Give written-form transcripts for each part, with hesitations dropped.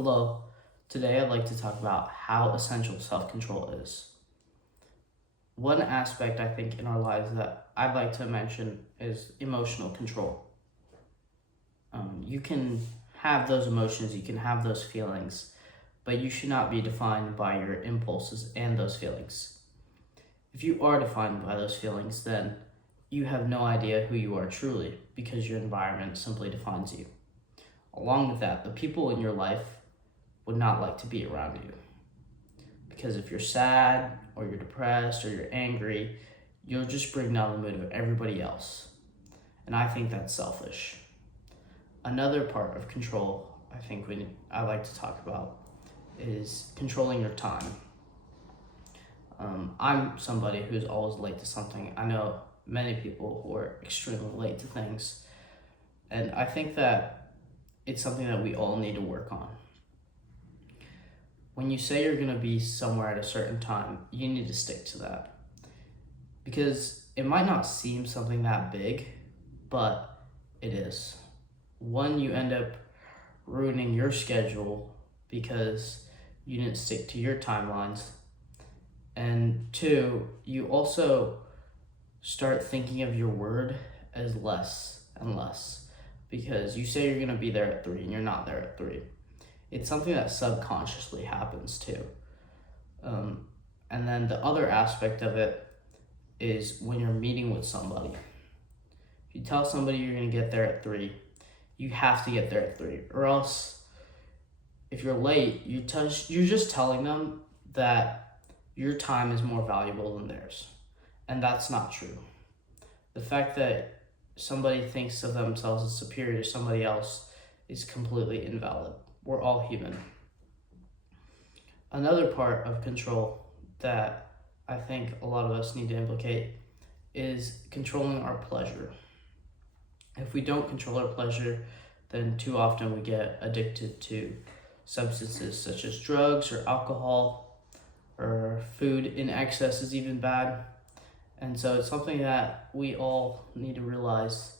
Hello, today I'd like to talk about how essential self-control is. One aspect I think in our lives that I'd like to mention is emotional control. You can have those emotions, you can have those feelings, but you should not be defined by your impulses and those feelings. If you are defined by those feelings, then you have no idea who you are truly because your environment simply defines you. Along with that, the people in your life would not like to be around you. Because if you're sad, or you're depressed, or you're angry, you'll just bring down the mood of everybody else. And I think that's selfish. Another part of control I like to talk about is controlling your time. I'm somebody who's always late to something. I know many people who are extremely late to things. And I think that it's something that we all need to work on. When you say you're going to be somewhere at a certain time, you need to stick to that. Because it might not seem something that big, but it is. One, you end up ruining your schedule because you didn't stick to your timelines. And two, you also start thinking of your word as less and less. Because you say you're going to be there at 3 and you're not there at 3. It's something that subconsciously happens too. And then the other aspect of it is when you're meeting with somebody. If you tell somebody you're going to get there at 3, you have to get there at 3. Or else, if you're late, you're just telling them that your time is more valuable than theirs. And that's not true. The fact that somebody thinks of themselves as superior to somebody else is completely invalid. We're all human. Another part of control that I think a lot of us need to implicate is controlling our pleasure. If we don't control our pleasure, then too often we get addicted to substances such as drugs or alcohol, or food in excess is even bad. And so it's something that we all need to realize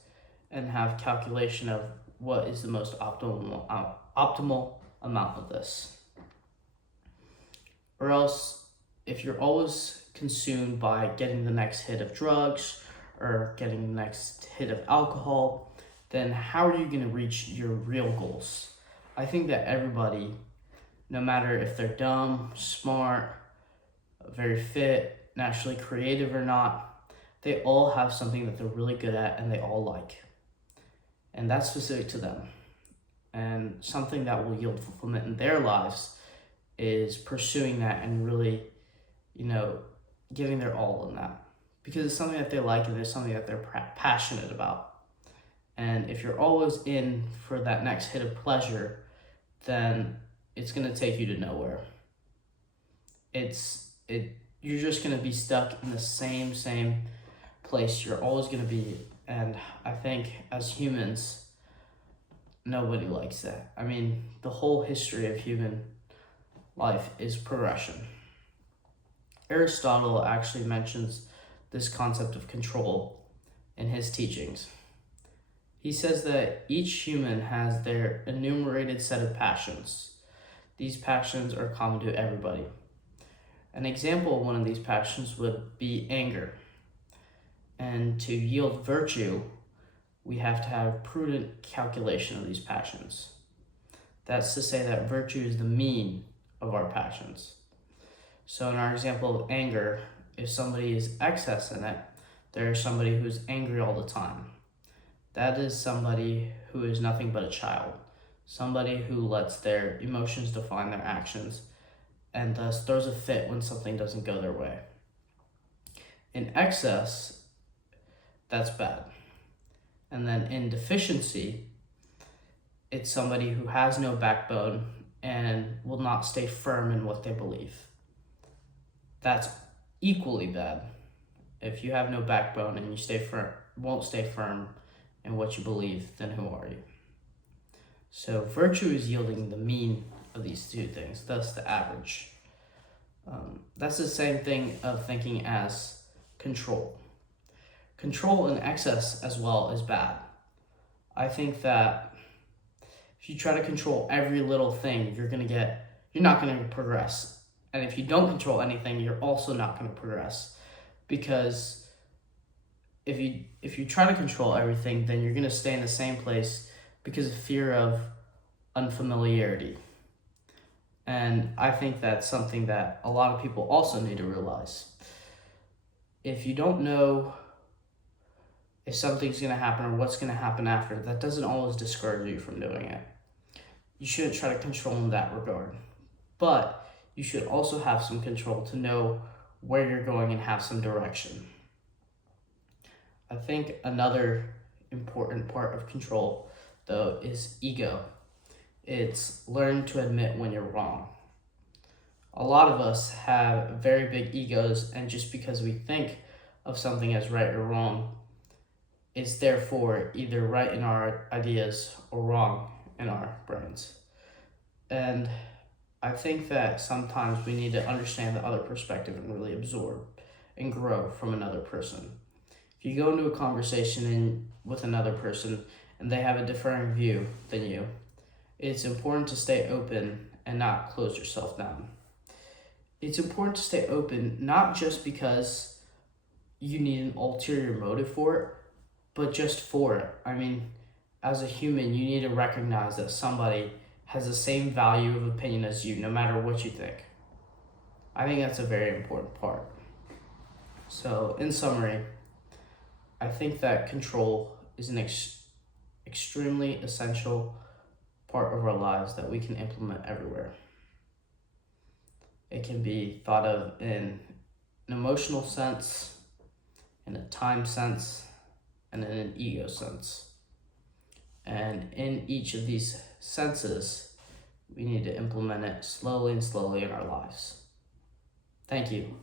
and have calculation of what is the most optimal amount of this. Or else, if you're always consumed by getting the next hit of drugs or getting the next hit of alcohol, then how are you going to reach your real goals? I think that everybody, no matter if they're dumb, smart, very fit, naturally creative or not, they all have something that they're really good at and they all like. And that's specific to them. And something that will yield fulfillment in their lives is pursuing that and really, giving their all in that. Because it's something that they like and it's something that they're passionate about. And if you're always in for that next hit of pleasure, then it's going to take you to nowhere. You're just going to be stuck in the same place you're always going to be. And I think as humans, nobody likes that. I mean, the whole history of human life is progression. Aristotle actually mentions this concept of control in his teachings. He says that each human has their enumerated set of passions. These passions are common to everybody. An example of one of these passions would be anger. And to yield virtue, we have to have prudent calculation of these passions. That's to say that virtue is the mean of our passions. So in our example of anger, if somebody is excess in it, there's somebody who's angry all the time. That is somebody who is nothing but a child. Somebody who lets their emotions define their actions and thus throws a fit when something doesn't go their way. In excess, that's bad. And then in deficiency, it's somebody who has no backbone and will not stay firm in what they believe. That's equally bad. If you have no backbone and you won't stay firm in what you believe, then who are you? So virtue is yielding the mean of these two things, thus the average. That's the same thing of thinking as control. Control in excess as well is bad. I think that If you try to control every little thing, you're not gonna progress. And if you don't control anything, you're also not gonna progress. Because if you try to control everything, then you're gonna stay in the same place because of fear of unfamiliarity. And I think that's something that a lot of people also need to realize. If you don't know if something's going to happen or what's going to happen after, that doesn't always discourage you from doing it. You shouldn't try to control in that regard. But you should also have some control to know where you're going and have some direction. I think another important part of control, though, is ego. It's learn to admit when you're wrong. A lot of us have very big egos, and just because we think of something as right or wrong, it's therefore either right in our ideas or wrong in our brains. And I think that sometimes we need to understand the other perspective and really absorb and grow from another person. If you go into a conversation with another person and they have a differing view than you, it's important to stay open and not close yourself down. It's important to stay open, not just because you need an ulterior motive for it, but just for it. I mean, as a human, you need to recognize that somebody has the same value of opinion as you, no matter what you think. I think that's a very important part. So, in summary, I think that control is an extremely essential part of our lives that we can implement everywhere. It can be thought of in an emotional sense, in a time sense, and in an ego sense. And in each of these senses, we need to implement it slowly and slowly in our lives. Thank you.